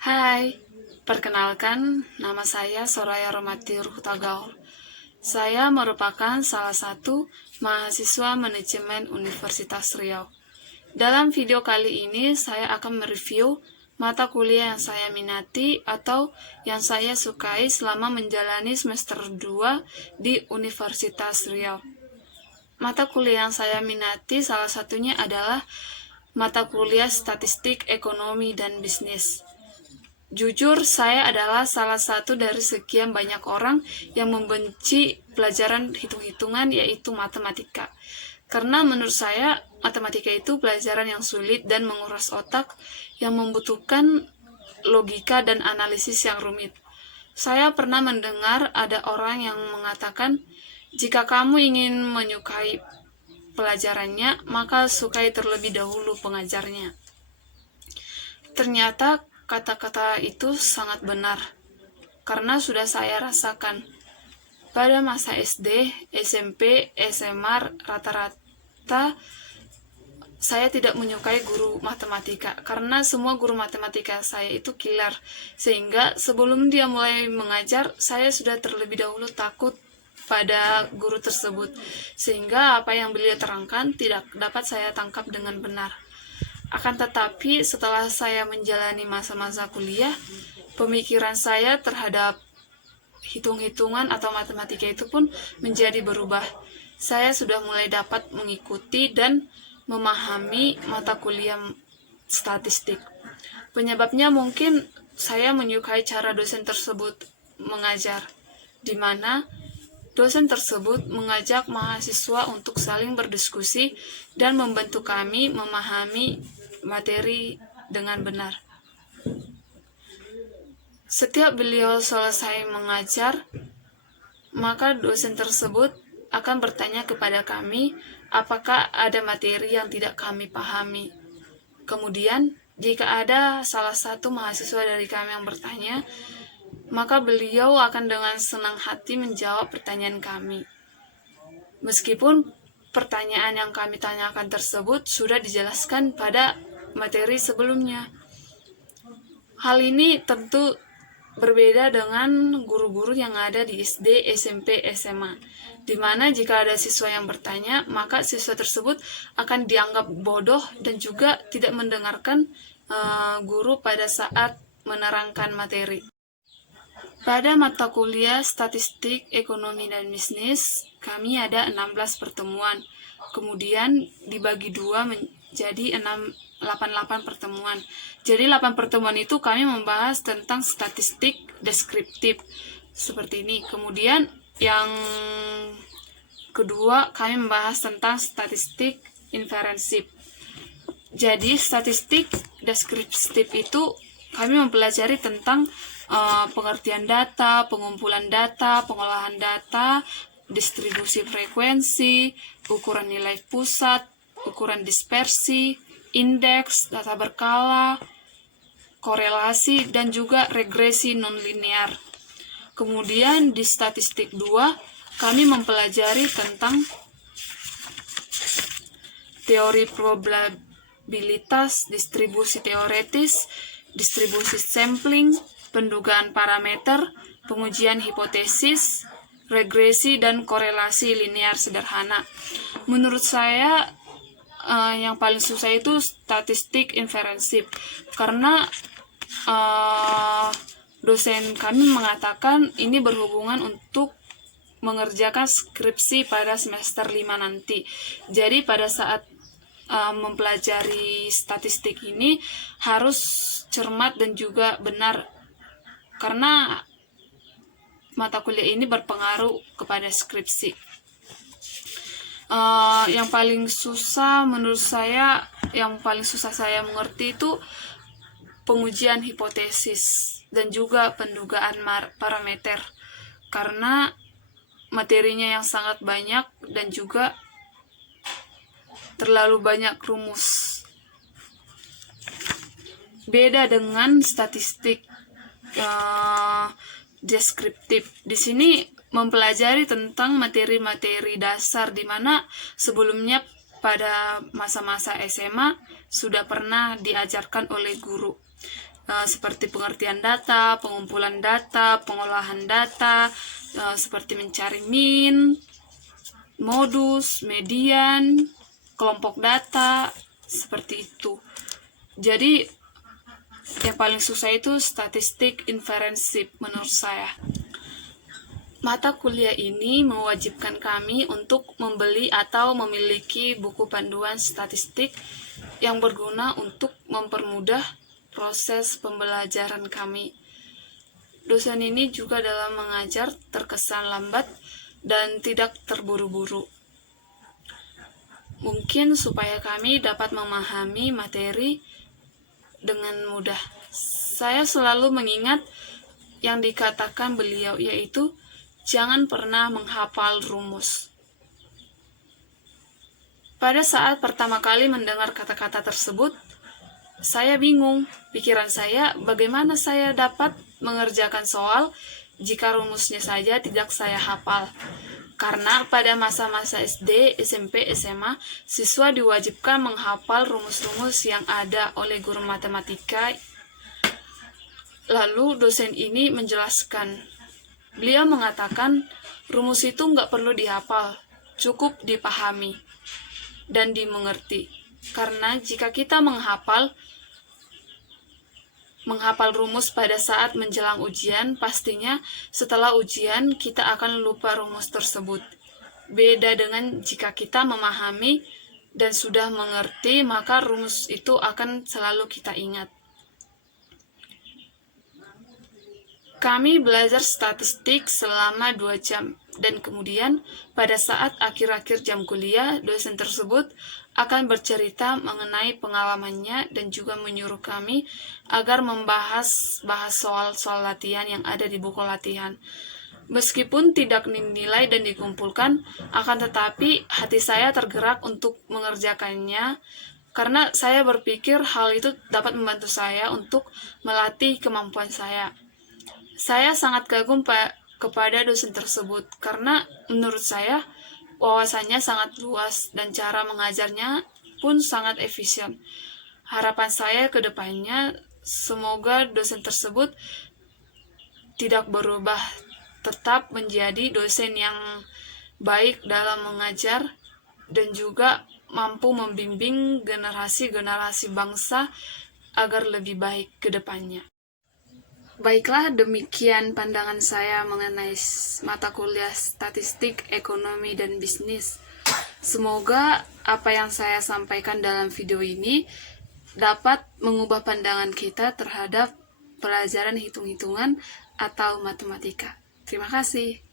Hai, perkenalkan nama saya Soraya Romati Ruhutagaul. Saya merupakan salah satu mahasiswa manajemen Universitas Riau. Dalam video kali ini saya akan mereview mata kuliah yang saya minati atau yang saya sukai selama menjalani semester 2 di Universitas Riau. Mata kuliah yang saya minati salah satunya adalah mata kuliah Statistik, Ekonomi, dan Bisnis. Jujur, saya adalah salah satu dari sekian banyak orang yang membenci pelajaran hitung-hitungan, yaitu matematika. Karena menurut saya, matematika itu pelajaran yang sulit dan menguras otak, yang membutuhkan logika dan analisis yang rumit. Saya pernah mendengar ada orang yang mengatakan, jika kamu ingin menyukai pelajarannya, maka sukai terlebih dahulu pengajarnya. Ternyata kata-kata itu sangat benar, karena sudah saya rasakan. Pada masa SD, SMP, SMA, rata-rata saya tidak menyukai guru matematika, karena semua guru matematika saya itu killer, sehingga sebelum dia mulai mengajar, saya sudah terlebih dahulu takut pada guru tersebut, sehingga apa yang beliau terangkan tidak dapat saya tangkap dengan benar. Akan tetapi setelah saya menjalani masa-masa kuliah, pemikiran saya terhadap hitung-hitungan atau matematika itu pun menjadi berubah. Saya sudah mulai dapat mengikuti dan memahami mata kuliah statistik. Penyebabnya mungkin saya menyukai cara dosen tersebut mengajar, di mana dosen tersebut mengajak mahasiswa untuk saling berdiskusi dan membantu kami memahami materi dengan benar. Setiap beliau selesai mengajar, maka dosen tersebut akan bertanya kepada kami apakah ada materi yang tidak kami pahami. Kemudian, jika ada salah satu mahasiswa dari kami yang bertanya, maka beliau akan dengan senang hati menjawab pertanyaan kami. Meskipun pertanyaan yang kami tanyakan tersebut sudah dijelaskan pada materi sebelumnya. Hal ini tentu berbeda dengan guru-guru yang ada di SD, SMP, SMA, di mana jika ada siswa yang bertanya, maka siswa tersebut akan dianggap bodoh dan juga tidak mendengarkan guru pada saat menerangkan materi. Pada mata kuliah Statistik, Ekonomi, dan Bisnis, kami ada 16 pertemuan. Kemudian dibagi dua menjadi 88 pertemuan. Jadi 8 pertemuan itu kami membahas tentang statistik deskriptif seperti ini. Kemudian yang kedua kami membahas tentang statistik inferensif. Jadi statistik deskriptif itu kami mempelajari tentang pengertian data, pengumpulan data, pengolahan data, distribusi frekuensi, ukuran nilai pusat, ukuran dispersi, indeks, data berkala, korelasi, dan juga regresi nonlinear. Kemudian di statistik 2, kami mempelajari tentang teori probabilitas, distribusi teoretis, distribusi sampling, pendugaan parameter, pengujian hipotesis, regresi, dan korelasi linear sederhana. Menurut saya yang paling susah itu statistik inferensif, karena dosen kami mengatakan ini berhubungan untuk mengerjakan skripsi pada semester 5 nanti. Jadi pada saat mempelajari statistik ini harus cermat dan juga benar, karena mata kuliah ini berpengaruh kepada skripsi. Yang paling susah menurut saya, yang paling susah saya mengerti itu pengujian hipotesis dan juga pendugaan parameter, karena materinya yang sangat banyak dan juga terlalu banyak rumus. Beda dengan statistik deskriptif. Di sini mempelajari tentang materi-materi dasar, di mana sebelumnya pada masa-masa SMA sudah pernah diajarkan oleh guru. seperti pengertian data, pengumpulan data, pengolahan data, seperti mencari min, modus, median, kelompok data, seperti itu. Jadi yang paling susah itu statistik inferensif menurut saya. Mata kuliah ini mewajibkan kami untuk membeli atau memiliki buku panduan statistik yang berguna untuk mempermudah proses pembelajaran kami. Dosen ini juga dalam mengajar terkesan lambat dan tidak terburu-buru. Mungkin supaya kami dapat memahami materi dengan mudah. Saya selalu mengingat yang dikatakan beliau, yaitu jangan pernah menghafal rumus. Pada saat pertama kali mendengar kata-kata tersebut, saya bingung. Pikiran saya, bagaimana saya dapat mengerjakan soal jika rumusnya saja tidak saya hafal. Karena pada masa-masa SD, SMP, SMA, siswa diwajibkan menghafal rumus-rumus yang ada oleh guru matematika. Lalu dosen ini menjelaskan. Beliau mengatakan, rumus itu nggak perlu dihafal, cukup dipahami dan dimengerti. Karena jika kita menghafal rumus pada saat menjelang ujian, pastinya setelah ujian kita akan lupa rumus tersebut. Beda dengan jika kita memahami dan sudah mengerti, maka rumus itu akan selalu kita ingat. Kami belajar statistik selama 2 jam, dan kemudian pada saat akhir-akhir jam kuliah, dosen tersebut akan bercerita mengenai pengalamannya dan juga menyuruh kami agar bahas soal-soal latihan yang ada di buku latihan. Meskipun tidak dinilai dan dikumpulkan, akan tetapi hati saya tergerak untuk mengerjakannya, karena saya berpikir hal itu dapat membantu saya untuk melatih kemampuan saya. Saya sangat kagum kepada dosen tersebut, karena menurut saya wawasannya sangat luas dan cara mengajarnya pun sangat efisien. Harapan saya ke depannya, semoga dosen tersebut tidak berubah, tetap menjadi dosen yang baik dalam mengajar dan juga mampu membimbing generasi-generasi bangsa agar lebih baik ke depannya. Baiklah, demikian pandangan saya mengenai mata kuliah statistik, ekonomi, dan bisnis. Semoga apa yang saya sampaikan dalam video ini dapat mengubah pandangan kita terhadap pelajaran hitung-hitungan atau matematika. Terima kasih.